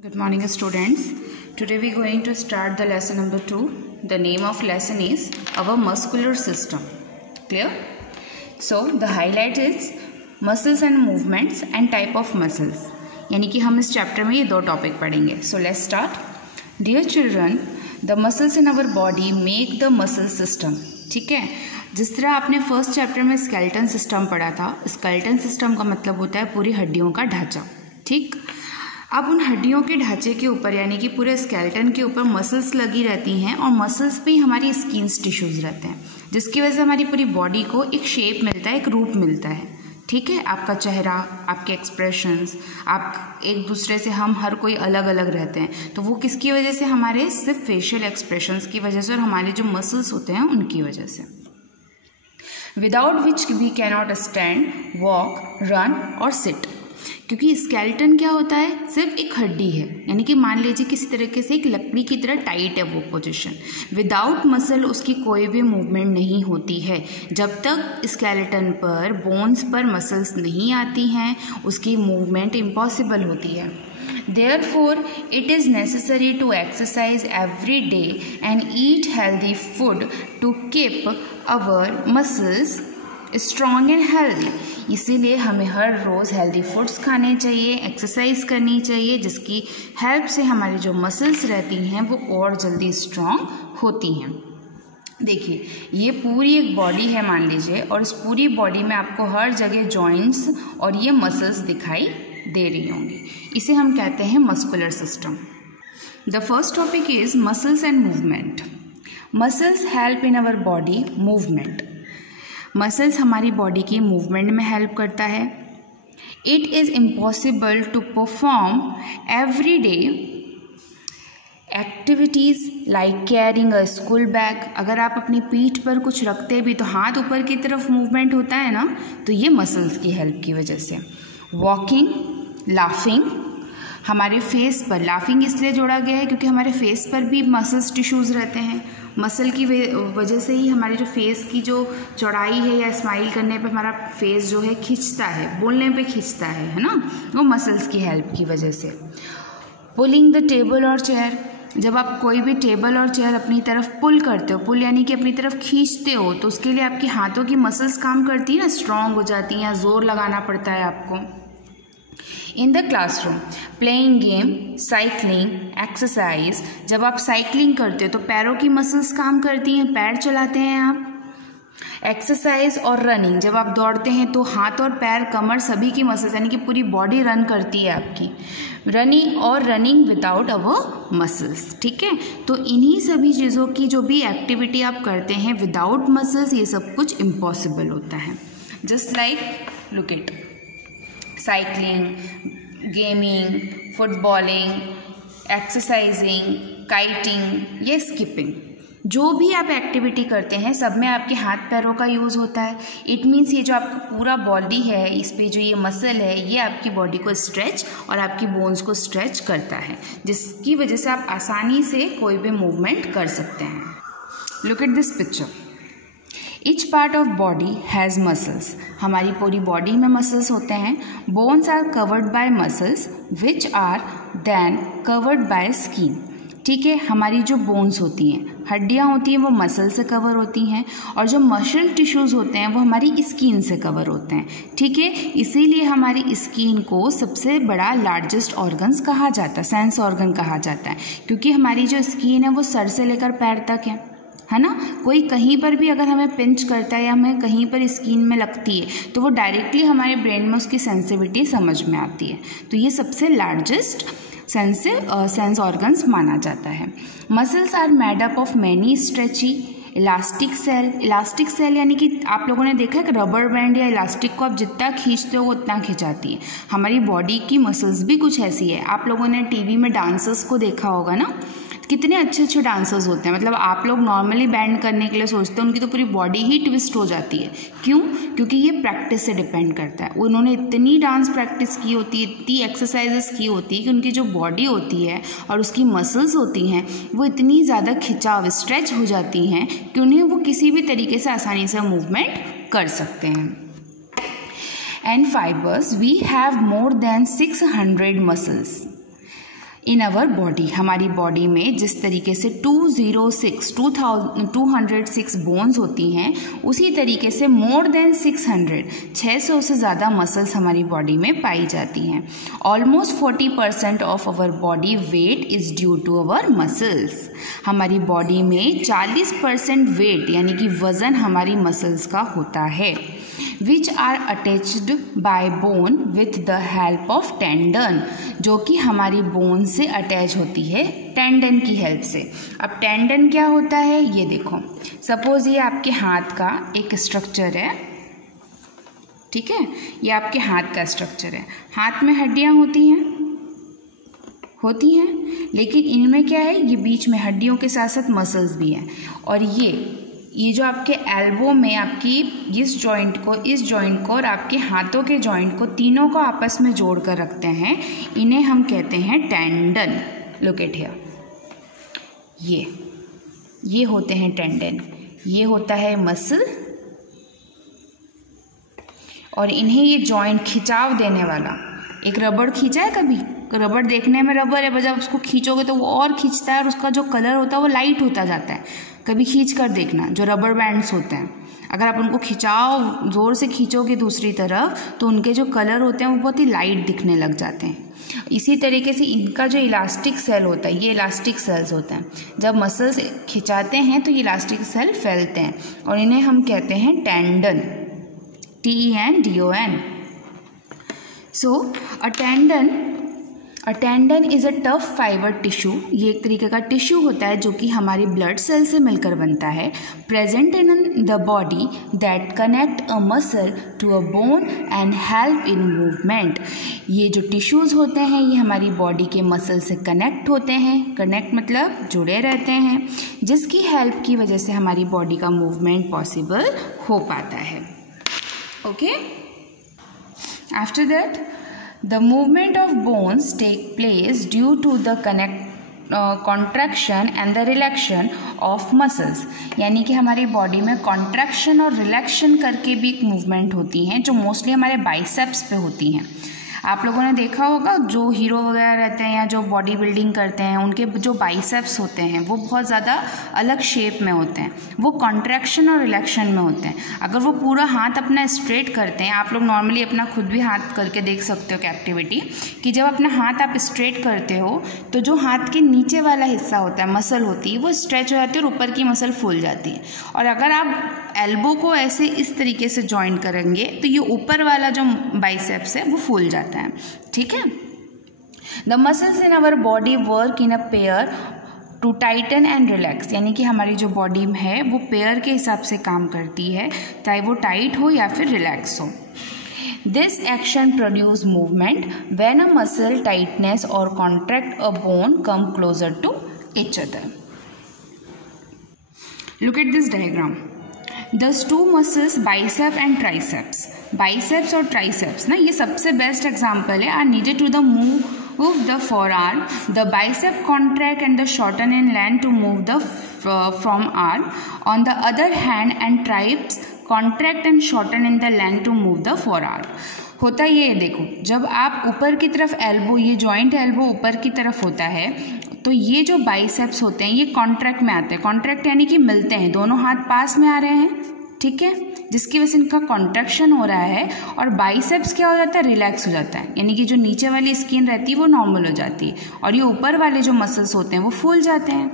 Good morning students. Today we are going to start the lesson number 2. The name of lesson is our muscular system. Clear? So the highlight is muscles and movements and type of muscles. यानी कि हम इस chapter में ये दो topic पढ़ेंगे. So let's start. Dear children, the muscles in our body make the muscle system. ठीक है, जिस तरह आपने फर्स्ट चैप्टर में स्केलेटन सिस्टम पढ़ा था, स्केलेटन सिस्टम का मतलब होता है पूरी हड्डियों का ढांचा. ठीक, अब उन हड्डियों के ढांचे के ऊपर यानी कि पूरे स्केलेटन के ऊपर मसल्स लगी रहती हैं और मसल्स पे ही हमारी स्किन्स टिश्यूज रहते हैं, जिसकी वजह से हमारी पूरी बॉडी को एक शेप मिलता है, एक रूप मिलता है. ठीक है, आपका चेहरा, आपके एक्सप्रेशंस, आप एक दूसरे से हम हर कोई अलग अलग रहते हैं. तो वो किसकी वजह से? हमारे सिर्फ फेशियल एक्सप्रेशंस की वजह से और हमारे जो मसल्स होते हैं उनकी वजह से. Without which we cannot stand, walk, run और सिट. क्योंकि स्केलेटन क्या होता है? सिर्फ एक हड्डी है, यानी कि मान लीजिए किसी तरीके से एक लकड़ी की तरह टाइट है वो पोजीशन. विदाउट मसल उसकी कोई भी मूवमेंट नहीं होती है. जब तक स्केलेटन पर, बोन्स पर मसल्स नहीं आती हैं उसकी मूवमेंट इम्पॉसिबल होती है. Therefore, it is necessary to exercise every day and eat healthy food to keep our muscles strong and healthy. इसीलिए हमें हर रोज़ हेल्दी फूड्स खाने चाहिए, एक्सरसाइज करनी चाहिए, जिसकी हेल्प से हमारी जो मसल्स रहती हैं वो और जल्दी स्ट्रॉन्ग होती हैं. देखिए, ये पूरी एक बॉडी है मान लीजिए, और इस पूरी बॉडी में आपको हर जगह जॉइंट्स और ये मसल्स दिखाई दे रही होंगी. इसे हम कहते हैं muscular system. The first topic is muscles and movement. Muscles help in our body movement. Muscles हमारी बॉडी की मूवमेंट में हेल्प करता है. It is impossible to perform every day activities like carrying a school bag. अगर आप अपनी पीठ पर कुछ रखते भी तो हाथ ऊपर की तरफ मूवमेंट होता है ना, तो ये मसल्स की हेल्प की वजह से. वॉकिंग, लाफिंग, हमारे फेस पर लाफिंग इसलिए जोड़ा गया है क्योंकि हमारे फेस पर भी मसल्स टिश्यूज़ रहते हैं. मसल की वजह से ही हमारे जो फेस की जो चौड़ाई है या स्माइल करने पे हमारा फेस जो है खिंचता है, बोलने पे खिंचता है ना, वो मसल्स की हेल्प की वजह से. पुलिंग द टेबल और चेयर. जब आप कोई भी टेबल और चेयर अपनी तरफ पुल करते हो, पुल यानी कि अपनी तरफ खींचते हो, तो उसके लिए आपके हाथों की मसल्स काम करती है ना, स्ट्रॉन्ग हो जाती हैं, या जोर लगाना पड़ता है आपको. In the classroom, playing game, cycling, exercise. जब आप साइकिलिंग करते हो तो पैरों की मसल्स काम करती हैं, पैर चलाते हैं आप. एक्सरसाइज और रनिंग, जब आप दौड़ते हैं तो हाथ और पैर, कमर, सभी की मसल्स यानी कि पूरी बॉडी रन करती है आपकी. रनिंग विदाउट अवर मसल्स. ठीक है, तो इन्हीं सभी चीज़ों की जो भी एक्टिविटी आप करते हैं विदाउट मसल्स, ये सब कुछ इम्पॉसिबल होता है. Just like look it, cycling, gaming, footballing, exercising, kiting या स्किपिंग. जो भी आप एक्टिविटी करते हैं सब में आपके हाथ पैरों का यूज़ होता है. इट मीन्स ये जो आपका पूरा बॉडी है, इस पे जो ये मसल है, ये आपकी बॉडी को स्ट्रेच और आपकी बोन्स को स्ट्रेच करता है, जिसकी वजह से आप आसानी से कोई भी मूवमेंट कर सकते हैं. Look at this picture. Each part of body has muscles. हमारी पूरी बॉडी में मसल्स होते हैं. Bones are covered by muscles which are then covered by skin. ठीक है, हमारी जो बोन्स होती हैं, हड्डियाँ होती हैं, वो मसल से कवर होती हैं, और जो मसल टिश्यूज़ होते हैं वो हमारी स्किन से कवर होते हैं. ठीक है, इसीलिए हमारी स्किन को सबसे बड़ा लार्जेस्ट ऑर्गन्स कहा जाता है, सेंस ऑर्गन कहा जाता है, क्योंकि हमारी जो स्किन है वो सर से लेकर पैर तक है ना. कोई कहीं पर भी अगर हमें पिंच करता है या हमें कहीं पर स्किन में लगती है तो वो डायरेक्टली हमारे ब्रेन में उसकी सेंसिटिविटी समझ में आती है. तो ये सबसे लार्जेस्ट सेंस ऑर्गन्स माना जाता है. Muscles are made up of many stretchy elastic cell. Elastic cell यानी कि आप लोगों ने देखा है कि रबर बैंड या इलास्टिक को आप जितना खींचते हो वो उतना खिंचाती है. हमारी बॉडी की मसल्स भी कुछ ऐसी है. आप लोगों ने टीवी में डांसर्स को देखा होगा ना, कितने अच्छे अच्छे डांसर्स होते हैं. मतलब आप लोग नॉर्मली बैंड करने के लिए सोचते हैं, उनकी तो पूरी बॉडी ही ट्विस्ट हो जाती है. क्यों? क्योंकि ये प्रैक्टिस से डिपेंड करता है. उन्होंने इतनी डांस प्रैक्टिस की होती है, इतनी एक्सरसाइजेस की होती है कि उनकी जो बॉडी होती है और उसकी मसल्स होती हैं वो इतनी ज़्यादा खिंचाव, स्ट्रेच हो जाती हैं कि उन्हें वो किसी भी तरीके से आसानी से मूवमेंट कर सकते हैं. And fibres, we have more than 600 muscles. In our body, हमारी बॉडी में जिस तरीके से 206 बोन्स होती हैं, उसी तरीके से मोर देन 600 से ज़्यादा मसल्स हमारी बॉडी में पाई जाती हैं। Almost 40% of our body weight is due to our muscles. हमारी बॉडी में 40% वेट यानी कि वज़न हमारी मसल्स का होता है, which are attached by bone with the help of tendon, जो कि हमारी बोन से अटैच होती है टेंडन की हेल्प से। अब टेंडन क्या होता है ये देखो, सपोज ये आपके हाथ का एक स्ट्रक्चर है, ठीक है, ये आपके हाथ का स्ट्रक्चर है। हाथ में हड्डियाँ होती हैं, लेकिन इनमें क्या है, ये बीच में हड्डियों के साथ साथ मसल्स भी हैं। और ये जो आपके एल्बो में आपकी इस जॉइंट को और आपके हाथों के जॉइंट को, तीनों को आपस में जोड़ कर रखते हैं, इन्हें हम कहते हैं टेंडन। लुक एट हियर, ये होते हैं टेंडन, ये होता है मसल, और इन्हें ये जॉइंट खिंचाव देने वाला, एक रबड़ खींचा है कभी, रबड़ देखने में रबड़ है, जब उसको खींचोगे तो वो और खींचता है और उसका जो कलर होता है वो लाइट होता जाता है। कभी खींच कर देखना, जो रबर बैंड्स होते हैं, अगर आप उनको खिंचाओ, ज़ोर से खींचोगे दूसरी तरफ, तो उनके जो कलर होते हैं वो बहुत ही लाइट दिखने लग जाते हैं। इसी तरीके से इनका जो इलास्टिक सेल होता है, ये इलास्टिक सेल्स होते हैं, जब मसल्स खिंचाते हैं तो ये इलास्टिक सेल फैलते हैं और इन्हें हम कहते हैं tendon, TENDON। So a tendon is a tough fibre tissue, ये एक तरीके का टिश्यू होता है जो कि हमारी ब्लड सेल से मिलकर बनता है, present in the body that connect a muscle to a bone and help in movement. ये जो टिश्यूज़ होते हैं ये हमारी बॉडी के मसल से कनेक्ट होते हैं, कनेक्ट मतलब जुड़े रहते हैं, जिसकी हेल्प की वजह से हमारी बॉडी का मूवमेंट पॉसिबल हो पाता है। Okay, after that the movement of bones take place due to the contraction and the relaxation of muscles। यानी कि हमारी बॉडी में कॉन्ट्रैक्शन और रिलैक्शन करके भी एक मूवमेंट होती हैं, जो मोस्टली हमारे बाइसेप्स पे होती हैं। आप लोगों ने देखा होगा जो हीरो वगैरह रहते हैं या जो बॉडी बिल्डिंग करते हैं, उनके जो बाइसेप्स होते हैं वो बहुत ज़्यादा अलग शेप में होते हैं, वो कॉन्ट्रैक्शन और रिलैक्शन में होते हैं। अगर वो पूरा हाथ अपना स्ट्रेट करते हैं, आप लोग नॉर्मली अपना खुद भी हाथ करके देख सकते हो कि एक्टिविटी, कि जब अपना हाथ आप स्ट्रेट करते हो तो जो हाथ के नीचे वाला हिस्सा होता है, मसल होती है, वो स्ट्रेच हो जाती है और ऊपर की मसल फूल जाती है। और अगर आप एल्बो को ऐसे इस तरीके से जॉइन करेंगे तो ये ऊपर वाला जो बाइसेप्स है वो फूल जाता है, ठीक है। The muscles in our body work in a pair to tighten and relax, यानी कि हमारी जो बॉडी है वो पेयर के हिसाब से काम करती है, चाहे वो टाइट हो या फिर रिलैक्स हो। This action produce movement when a muscle tightness और contract a bone come closer to each other. Look at this diagram, these two muscles bicep and triceps, biceps और ट्राइसेप्स ना, ये सबसे बेस्ट एग्जाम्पल है, are needed to the move the forearm, the bicep contract and the shorten in length to move the from arm. On the other hand, and triceps contract and shorten in the length to move the forearm. होता ये है, देखो जब आप ऊपर की तरफ elbow, ये जॉइंट एल्बो ऊपर की तरफ होता है तो ये जो बाइसेप्स होते हैं ये कॉन्ट्रैक्ट में आते हैं। कॉन्ट्रैक्ट यानी कि मिलते हैं, दोनों हाथ पास में आ रहे हैं, ठीक है, जिसकी वजह से इनका कॉन्ट्रैक्शन हो रहा है। और बाइसेप्स क्या हो जाता है, रिलैक्स हो जाता है, यानी कि जो नीचे वाली स्किन रहती है वो नॉर्मल हो जाती है और ये ऊपर वाले जो मसल्स होते हैं वो फूल जाते हैं।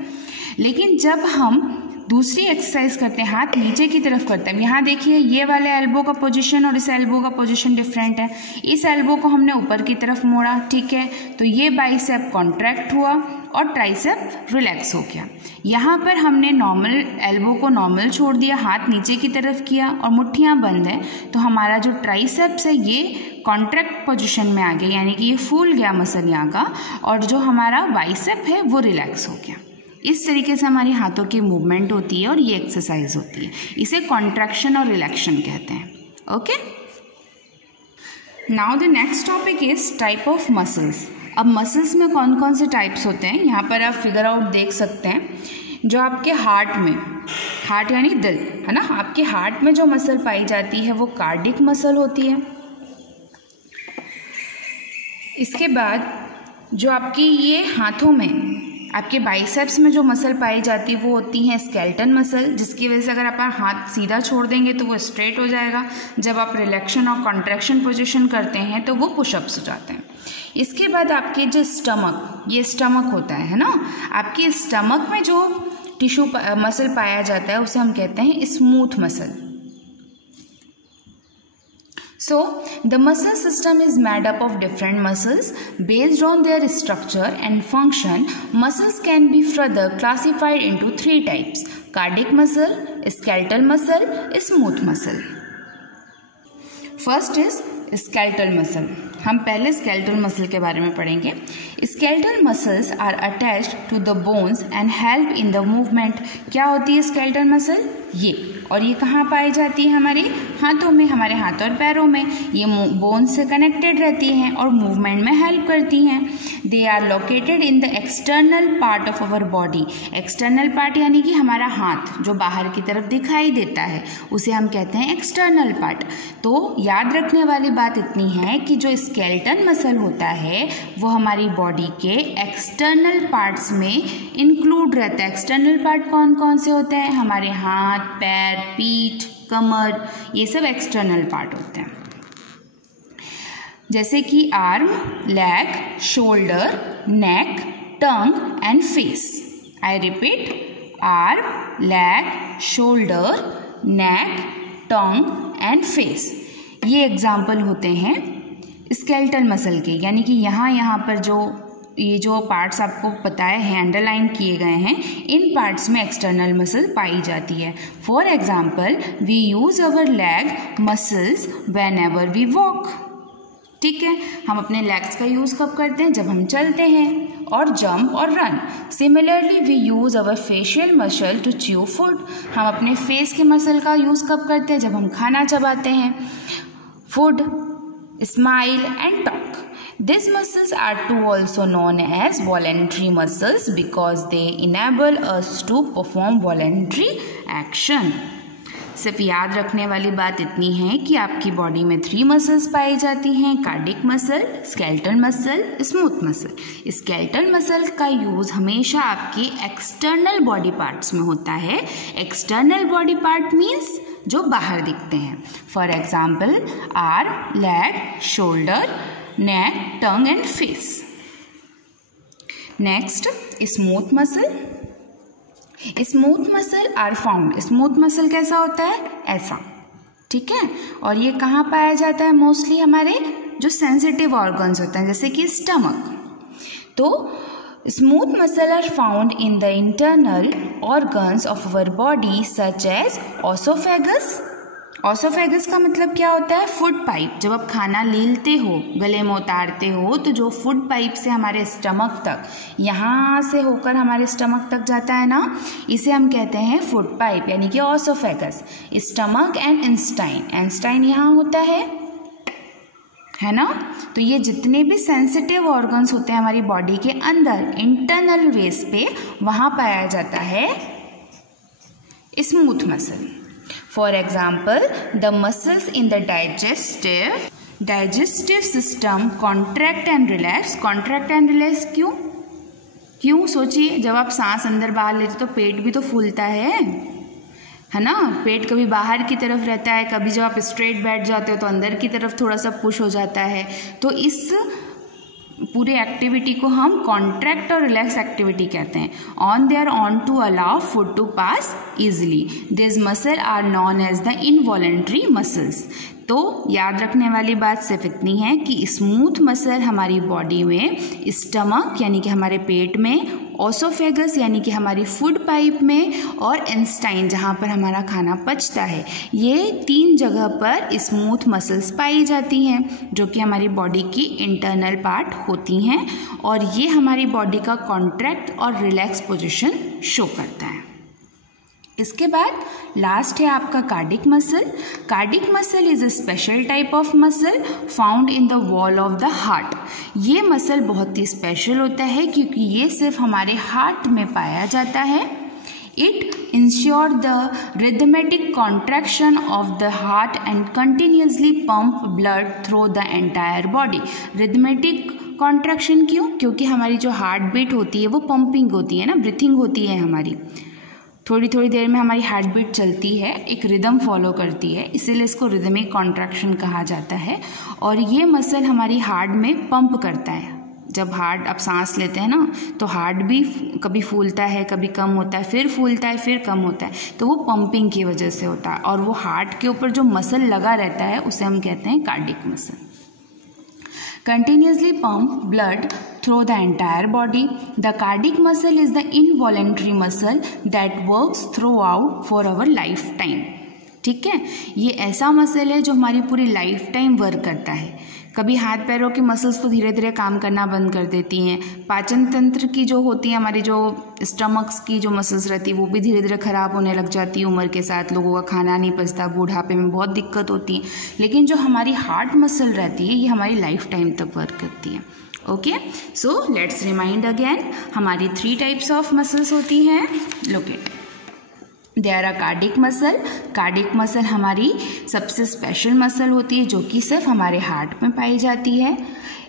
लेकिन जब हम दूसरी एक्सरसाइज करते हैं, हाथ नीचे की तरफ करते हैं, यहाँ देखिए ये वाले एल्बो का पोजीशन और इस एल्बो का पोजीशन डिफरेंट है। इस एल्बो को हमने ऊपर की तरफ मोड़ा, ठीक है, तो ये बाइसेप कॉन्ट्रैक्ट हुआ और ट्राइसेप रिलैक्स हो गया। यहाँ पर हमने नॉर्मल एल्बो को नॉर्मल छोड़ दिया, हाथ नीचे की तरफ किया और मुट्ठियाँ बंद है, तो हमारा जो ट्राइसेप्स है ये कॉन्ट्रैक्ट पोजीशन में आ गया, यानी कि ये फूल गया मसल यहाँ का, और जो हमारा बाइसेप है वो रिलैक्स हो गया। इस तरीके से हमारी हाथों की मूवमेंट होती है और ये एक्सरसाइज होती है, इसे कॉन्ट्रैक्शन और रिलैक्शन कहते हैं। Okay, now the next topic is type of muscles. अब मसल्स में कौन कौन से टाइप्स होते हैं यहाँ पर आप फिगर आउट देख सकते हैं। जो आपके हार्ट में, हार्ट यानी दिल है ना, आपके हार्ट में जो मसल पाई जाती है वो कार्डिक मसल होती है। इसके बाद जो आपकी ये हाथों में, आपके बाइसेप्स में जो मसल पाई जाती है वो होती है स्केलेटन मसल, जिसकी वजह से अगर आप हाथ सीधा छोड़ देंगे तो वो स्ट्रेट हो जाएगा। जब आप रिलैक्शन और कॉन्ट्रैक्शन पोजीशन करते हैं तो वो पुशअप्स हो जाते हैं। इसके बाद आपके जो स्टमक, ये स्टमक होता है ना, आपके स्टमक में जो टिश्यू मसल पाया जाता है उसे हम कहते हैं smooth muscle. So, the muscle system is made up of different muscles. Based on their structure and function, muscles can be further classified into 3 types: cardiac muscle, skeletal muscle, smooth muscle. First is skeletal muscle. हम पहले skeletal muscle के बारे में पढ़ेंगे। Skeletal muscles are attached to the bones and help in the movement. क्या होती है skeletal muscle? ये, और ये कहाँ पाई जाती है? हमारे हाथों में, हमारे हाथ और पैरों में। ये बोन से कनेक्टेड रहती हैं और मूवमेंट में हेल्प करती हैं। They are located in the external part of our body. External part यानी कि हमारा हाथ जो बाहर की तरफ दिखाई देता है उसे हम कहते हैं एक्सटर्नल पार्ट। तो याद रखने वाली बात इतनी है कि जो स्केलेटन मसल होता है वो हमारी बॉडी के एक्सटर्नल पार्ट्स में इंक्लूड रहता है। एक्सटर्नल पार्ट कौन कौन से होते हैं? हमारे हाथ, पैर, पीठ, कमर, ये सब एक्सटर्नल पार्ट होते हैं। जैसे कि arm, leg, shoulder, neck, tongue and face. I repeat, arm, leg, shoulder, neck, tongue and face. ये एग्जाम्पल होते हैं स्केलेटल मसल के, यानी कि यहाँ पर ये जो पार्ट्स आपको पता है अंडरलाइन किए गए हैं, इन पार्ट्स में एक्सटर्नल मसल पाई जाती है। For example, we use our leg muscles whenever we walk. ठीक है, हम अपने लेग्स का यूज़ कब करते हैं? जब हम चलते हैं और जंप और run. Similarly we use our facial muscle to chew food. हम अपने फेस के मसल का यूज़ कब करते हैं? जब हम खाना चबाते हैं। Food, smile and talk. These muscles are too also known as voluntary muscles because they enable us to perform voluntary action. सिर्फ याद रखने वाली बात इतनी है कि आपकी बॉडी में 3 मसल्स पाई जाती हैं: cardiac muscle, skeletal muscle, smooth muscle. Skeletal muscle का यूज हमेशा आपके एक्सटर्नल बॉडी पार्ट्स में होता है। एक्सटर्नल बॉडी पार्ट मीन्स जो बाहर दिखते हैं। For example, arm, leg, shoulder, neck, tongue and face. Next, smooth muscle. Smooth muscle are found. Smooth muscle कैसा होता है? ऐसा, ठीक है। और ये कहाँ पाया जाता है? मोस्टली हमारे जो सेंसिटिव ऑर्गन्स होते हैं, जैसे कि स्टमक। तो smooth muscle are found in the internal organs of our body such as oesophagus. Oesophagus का मतलब क्या होता है? Food pipe. जब आप खाना लीलते हो, गले में उतारते हो, तो जो फूड पाइप से हमारे स्टमक तक, यहाँ से होकर हमारे स्टमक तक जाता है ना, इसे हम कहते हैं फूड पाइप, यानी कि oesophagus. Stomach and Einstein, Einstein यहाँ होता है ना। तो ये जितने भी सेंसिटिव ऑर्गन्स होते हैं हमारी बॉडी के अंदर इंटरनल वेस पे, वहाँ पाया जाता है smooth muscle. For example, the muscles in the digestive system contract and relax. Contract and relax क्यों सोचिए, जब आप सांस अंदर बाहर लेते तो पेट भी तो फूलता है ना। पेट कभी बाहर की तरफ रहता है, कभी जब आप स्ट्रेट बैठ जाते हो तो अंदर की तरफ थोड़ा सा पुश हो जाता है। तो इस पूरे एक्टिविटी को हम कॉन्ट्रैक्ट और रिलैक्स एक्टिविटी कहते हैं। On there on to allow food to pass easily. This muscle are known as the involuntary muscles. तो याद रखने वाली बात सिर्फ इतनी है कि स्मूथ मसल हमारी बॉडी में स्टमक यानी कि हमारे पेट में, ओसोफेगस यानी कि हमारी फूड पाइप में, और इंस्टाइन जहाँ पर हमारा खाना पचता है, ये 3 जगह पर स्मूथ मसल्स पाई जाती हैं जो कि हमारी बॉडी की इंटरनल पार्ट होती हैं, और ये हमारी बॉडी का कॉन्ट्रैक्ट और रिलैक्स पोजीशन शो करता है। इसके बाद लास्ट है आपका cardiac muscle. Cardiac muscle is a special type of muscle found in the wall of the heart. ये मसल बहुत ही स्पेशल होता है क्योंकि ये सिर्फ हमारे हार्ट में पाया जाता है। It ensure the rhythmic contraction of the heart and continuously pump blood through the entire body. Rhythmic contraction क्यों? क्योंकि हमारी जो हार्ट बीट होती है वो पंपिंग होती है ना, ब्रीथिंग होती है हमारी, थोड़ी थोड़ी देर में हमारी हार्ट बीट चलती है, एक रिदम फॉलो करती है, इसीलिए इसको रिदमिक कॉन्ट्रैक्शन कहा जाता है। और ये मसल हमारी हार्ट में पंप करता है। जब हार्ट आप सांस लेते हैं ना तो हार्ट भी कभी फूलता है, कभी कम होता है, फिर फूलता है, फिर कम होता है, तो वो पंपिंग की वजह से होता है। और वो हार्ट के ऊपर जो मसल लगा रहता है उसे हम कहते हैं cardiac muscle. Continuously pump blood through the entire body. The cardiac muscle is the involuntary muscle that works throughout for our lifetime. ठीक है, ये ऐसा मसल है जो हमारी पूरी लाइफ टाइम वर्क करता है। कभी हाथ पैरों की मसल्स तो धीरे धीरे काम करना बंद कर देती हैं, पाचन तंत्र की जो होती है, हमारी जो स्टमक्स की जो मसल्स रहती है वो भी धीरे धीरे ख़राब होने लग जाती है उम्र के साथ, लोगों का खाना नहीं पचता, बुढ़ापे में बहुत दिक्कत होती है। लेकिन जो हमारी हार्ट मसल रहती है ये हमारी लाइफ टाइम तक वर्क करती है। Okay, so let's remind again, हमारी 3 टाइप्स ऑफ मसल्स होती हैं। Look it, there are cardiac muscle. Cardiac muscle हमारी सबसे स्पेशल मसल होती है जो कि सिर्फ हमारे हार्ट में पाई जाती है।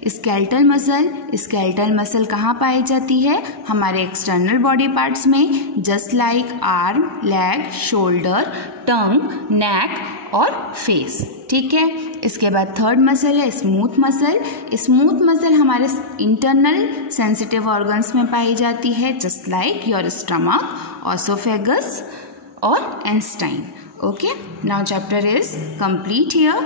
स्केलेटल मसल, स्केलेटल मसल कहाँ पाई जाती है? हमारे एक्सटर्नल बॉडी पार्ट्स में, just like arm, leg, shoulder, tongue, neck और फेस। ठीक है, इसके बाद थर्ड मसल है स्मूथ मसल। स्मूथ मसल हमारे इंटरनल सेंसिटिव ऑर्गन्स में पाई जाती है, just like your stomach, oesophagus और intestine. Okay, now chapter is complete here.